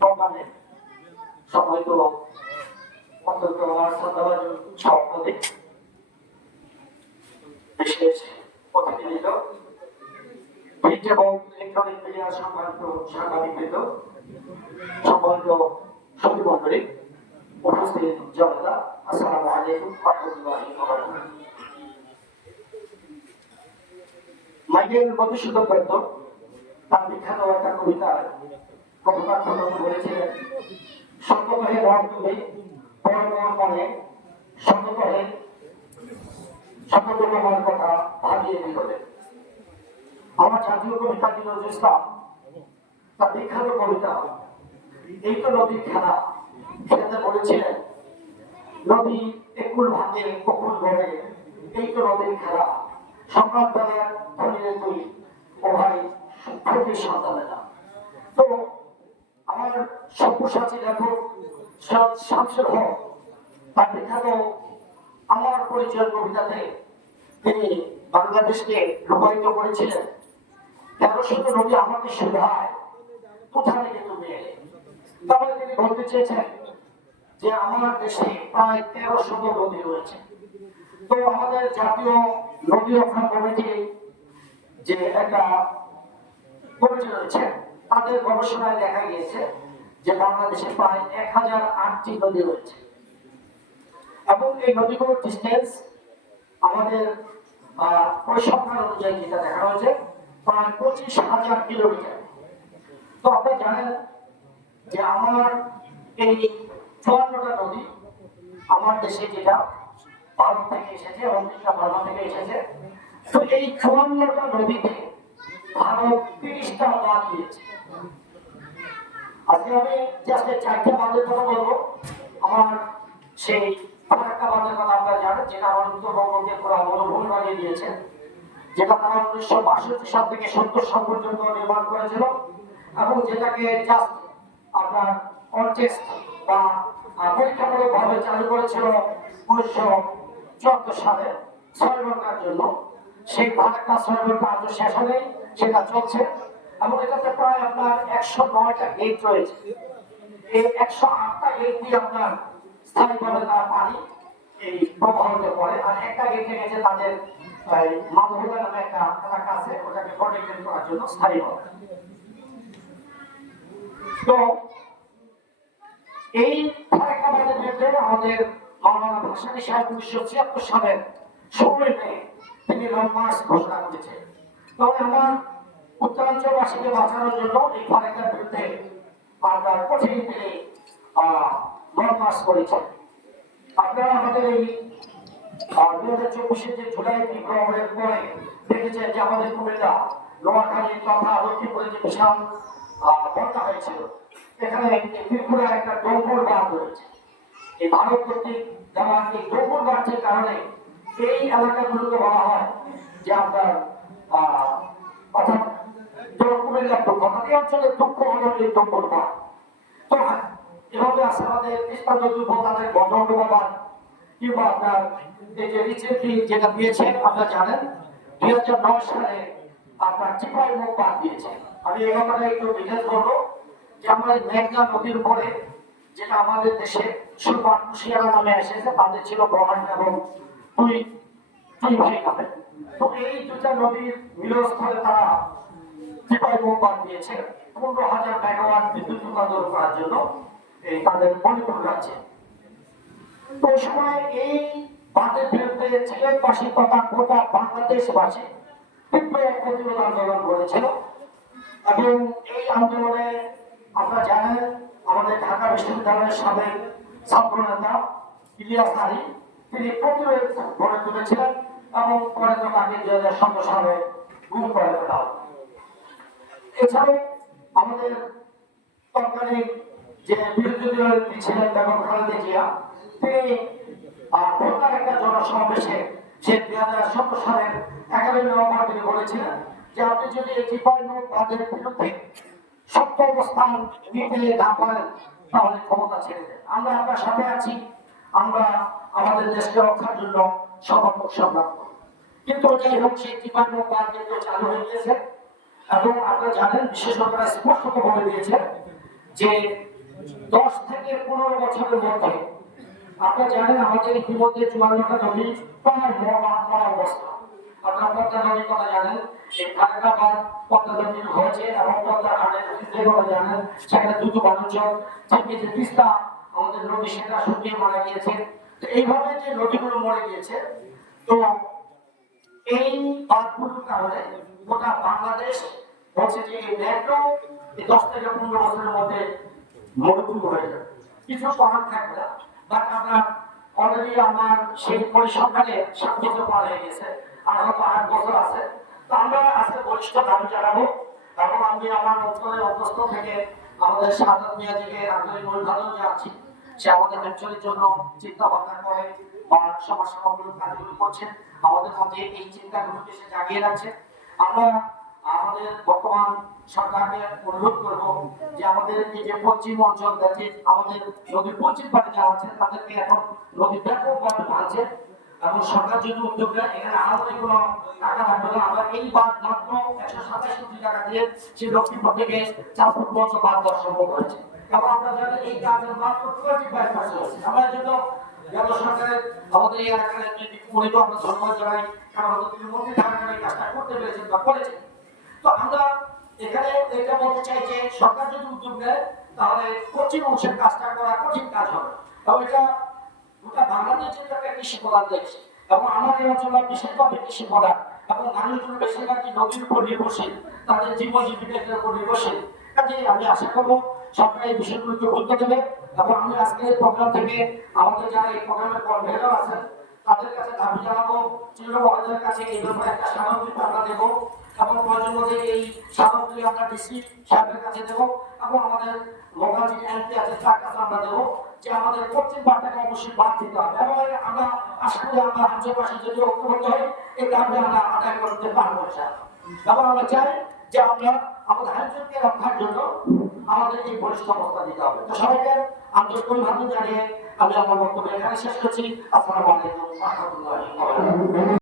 প্রমাণে সময় তো অত্যন্ত আমার শ্রদ্ধাভাজন সভাপতি বিশেষ অতিথিবৃন্দ প্রিন্ট এবং ইলেকট্রনিক মিডিয়া সম্মানিত সাংবাদিকবৃন্দ সম্মানিত সতী মন্ডলী উপস্থিত জনতা আসসালামু আলাইকুম ওয়া রাহমাতুল্লাহি ওয়া বারাকাতুহু। মাইকেল মধুসূদন দত্ত তার বিখ্যাত একটা কবিতার কবিতার্থ বলেছিলেন, সত্যকহে রব তুমি পরমর মনে সত্যকহে সত্যতমার কথা ভাবিয়ে দিলে। আমার জাতীয় কবিতা নজরুল ইসলাম তার বিখ্যাত কবিতা এই তো নদীর খেলা সেটাতে বলেছিলেন, নদী একুল ভাঙে ককুল গড়ে এই তো নদীর খেলা, সকাল বেলার ধরিয়ে তুই ও ভাই ফকির সন্তানেরা। তো আমার সব্যসাচী লেখক শামসুল হক তার বিখ্যাত আমার পরিচয় কবিতাতে তিনি বাংলাদেশকে রূপায়িত করেছিলেন, ১৩০০ নদী আমাকে শুধায় কোথা থেকে তুমি এলে। তাহলে তিনি বলতে চেয়েছেন যে আমার দেশে প্রায় ১৩০০ নদী রয়েছে। তো আমাদের জাতীয় নদী রক্ষা কমিটি যে একটা কমিটি রয়েছে তাদের গবেষণায় দেখা গিয়েছে যে বাংলাদেশে প্রায় ১০০৮টি নদী রয়েছে এবং এই নদীগুলোর ডিস্টেন্স আমাদের পরিসংখ্যান অনুযায়ী যেটা দেখা হয়েছে প্রায় ২৫,০০০ কিলোমিটার। তো আপনারা জানেন যে আমার এই ৫৪টা নদী আমার দেশে যেটা ভারত থেকে এসেছে এবং বার্মা থেকে এসেছে। তো এই ৫৪টা নদীতে ভারত ৩০টা বাঁধ দিয়েছে। আজকে আমি জাস্ট ৪টা বাঁধের কথা বলবো। আমার সেই ফারাক্কা বাঁধের কথা আপনারা জানেন, যেটা আমার উত্তরবঙ্গকে পুরো মরুভূমি বানিয়ে দিয়েছে, যেটা তারা ১৯৬২ সাল থেকে ৭০ সাল পর্যন্ত নির্মাণ করেছিল এবং যেটাকে জাস্ট আপনার কনটেস্ট বা পরীক্ষামূলক ভাবে চালু করেছিল ১৯৭৪ সালে ৬ ঘন্টার জন্য। সেই ফারাক্কা ৬ ঘন্টা আজও শেষ হলেই সেটা চলছে এবং এটাতে প্রায় আপনার ১০৯টা গেট রয়েছে। এই ১০৮টা গেট দিয়ে আপনার স্থায়ীভাবে তারা পানি এই প্রবাহিত করে, আর একটা গেটে গেছে তাদের মাধবদা নামে একটা এলাকা আছে, ওটাকে প্রোটেকশন করার জন্য স্থায়ীভাবে। তো এই ফারাক্কা বাঁধের বিরুদ্ধে আমাদের মাওলানা ভাসানী সাহেব ১৯৭৬ সালের ১৬ মে তিনি লং মার্চ ঘোষণা করেছে। তবে আমার উত্তরাঞ্চলবাসীকে বাঁচানোর জন্য এই ফারাক্কার বিরুদ্ধে আপনার কঠিন তিনি লং মার্চ করেছেন। আপনারা আমাদের এই ২০২৪ যে জুলাই বিপ্লবের পরে দেখেছেন যে আমাদের কুমিল্লা, নোয়াখালী তথা লক্ষ্মীপুরে যে বিশাল বন্যা হয়েছিল, এখানে ত্রিপুরা একটা ডোঙ্গর বাঁধ রয়েছে। এই ভারত কর্তৃক যেমন এই ডোঙ্গর বাঁধের কারণে এই এলাকাগুলোকে বলা হয় যে আপনার অর্থাৎ কুমিল্লার দুঃখ, এই অঞ্চলের দুঃখ হল এই ডোঙ্গর বাঁধ। তো এভাবে আছে আমাদের তিস্তা নদী তাদের গজবা বাঁধ, কিংবা আপনার এই যে রিসেন্টলি যেটা দিয়েছে আপনারা জানেন ২০০৯ সালে আপনার চিপাই মুখ বাঁধ দিয়েছে। আমি এই ব্যাপারে একটু ডিটেলস বলবো যে আমাদের মেঘনা নদীর উপরে যেটা আমাদের দেশে সুরপাট কুশিয়ারা নামে এসেছে, তাদের ছিল ব্রহ্মাণ্ড এবং দুই ভাই নামে। তো এই দুটা নদীর মিলনস্থলে তারা চিপাই মুখ বাঁধ দিয়েছে ১৫,০০০ মেগাওয়াট বিদ্যুৎ উৎপাদন করার জন্য এই তাদের মণিপুর রাজ্যে। তো সময় এই বাঁধের বিরুদ্ধে সিলেটবাসী তথা গোটা বাংলাদেশবাসী তীব্র প্রতিরোধ আন্দোলন করেছিল এবং এই আন্দোলনে আপনারা জানেন আমাদের ঢাকা বিশ্ববিদ্যালয়ের সাবেক ছাত্র নেতা ইলিয়াস আলী তিনি প্রতিরোধ গড়ে তুলেছিলেন এবং পরে তো তাকে ২০১৭ সালে গুম করে ফেলা হয়। এছাড়াও আমাদের তৎকালীন যে বিরোধী দলের ছিলেন বেগম খালেদা জিয়া, তিনি খুলনার একটা জনসমাবেশে সে ২০১৭ সালের ১১ নভেম্বর তিনি বলেছিলেন যে আপনি যদি এই চিপাই মুখ বাঁধের বিরুদ্ধে শক্ত অবস্থান নিতে না পারেন তাহলে ক্ষমতা ছেড়ে দেন, আমরা আপনার সাথে আছি, আমরা আমাদের দেশকে রক্ষার জন্য সর্বাত্মক সংগ্রাম করব। কিন্তু যাই হোক সেই চিপাই মুখ বাঁধ কিন্তু চালু হয়ে গিয়েছে এবং আপনারা জানেন বিশেষজ্ঞরা স্পষ্টত বলে দিয়েছে যে 10 থেকে 15 বছরের মধ্যে আপনারা জানেন আমাদের ইতিমধ্যে 54টা নদী প্রায় মরা অবস্থা। আপনারা পদ্মা নদীর কথা জানেন, এই খাগড়াবাদ পদ্মা নদীর হয়েছে এবং পদ্মা ঘাটের কথা জানেন, সেখানে দ্রুত বাণিজ্য থেকে যে তিস্তা আমাদের নদী সেটা শুকিয়ে মারা গিয়েছে। তো এইভাবে যে নদীগুলো মরে গিয়েছে, তো এই বাঁধগুলোর কারণে গোটা বাংলাদেশ বলছে যে এই মেট্রো এই 10 থেকে 15 বছরের মধ্যে মরুভূমি হয়ে যাবে, কিছু করার থাকবে না। বাট আপনার অলরেডি আমার সেই পরিসংখ্যানে 7 বছর পার হয়ে গেছে, আর হয়তো 8 বছর আছে। তো আমরা আজকে বলিষ্ঠ দাবি জানাবো এবং আমি আমার অঞ্চলের অন্তস্থ থেকে আমাদের সাধারণ মেয়াদিকে আন্তরিক অভিবাদন জানাচ্ছি। সে আমাদের অঞ্চলের জন্য চিন্তা ভাবনা করে বা সমাজ সেবামূলক কাজগুলো করছে, আমাদের মধ্যে এই চিন্তাগুলোকে সে জাগিয়ে রাখছে। আমরা আমাদের বর্তমান সরকারকে অনুরোধ করব যে আমাদের এই যে পশ্চিম অঞ্চল আছে, আমাদের নদীর পশ্চিম পাড়ে যারা আছে তাদেরকে এখন নদী ব্যাপকভাবে ভাঙছে এবং সরকার যদি উদ্যোগ নেয় এখানে আমাদের কোনো টাকা লাগবে না। আমরা এই বাঁধ মাত্র 127 কোটি টাকা দিয়ে সেই লক্ষ্মীপুর থেকে 4 ফুট পর্যন্ত বাঁধ দেওয়া সম্ভব হয়েছে এবং আমরা জানি এই কাজের মাত্র 25% হয়েছে। আমরা জন্য সরকারের আমাদের এই এলাকার মূলত আমরা ধন্যবাদ জানাই, কারণ তিনি মন্ত্রী থাকার এই কাজটা করতে পেরেছেন বা করেছেন। তো আমরা এখানে এটা বলতে চাই যে সরকার যদি উদ্যোগ নেয় তাহলে পশ্চিম অংশের কাজটা করা কঠিন কাজ হবে এবং এটা গোটা বাংলাদেশের একটা কৃষি প্রধান দেশ এবং আমাদের অঞ্চলে বিশেষভাবে কৃষি প্রধান এবং মানুষগুলো বেশিরভাগই নদীর উপর নির্ভরশীল, তাদের জীবন জীবিকার উপর নির্ভরশীল। কাজে আমি আশা করবো সরকার এই বিষয়গুলোকে গুরুত্ব দেবে এবং আমি আজকের প্রোগ্রাম থেকে আমাদের যারা এই প্রোগ্রামের কনভেনর আছেন তাদের কাছে দাবি জানাবো, চিরবহাদের কাছে এই ব্যাপারে একটা সামগ্রিক আমরা দেবো এবং প্রয়োজন মধ্যে এই সামগ্রী আমরা ডিসি সাহেবের কাছে দেবো এবং আমাদের লোকাল যে এমপি আছে তার কাছে আমরা দেবো যে আমাদের পশ্চিম পাড়টাকে অবশ্যই বাদ দিতে হবে এবং আমরা আশা করি আমরা আশেপাশে যদি ঐক্যবদ্ধ হই এই দাবি আমরা আদায় করতে পারবো এবং আমরা চাই যে আমরা আমাদের হাইজনকে রক্ষার জন্য আমাদের এই বলিষ্ঠ অবস্থা দিতে হবে। তো সবাইকে আন্তরিক অভিবাদন জানিয়ে আমি আমার বক্তব্য এখানে শেষ করছি। আসসালামু আলাইকুম ওয়া রাহমাতুল্লাহি ওয়া বারাকাতুহু।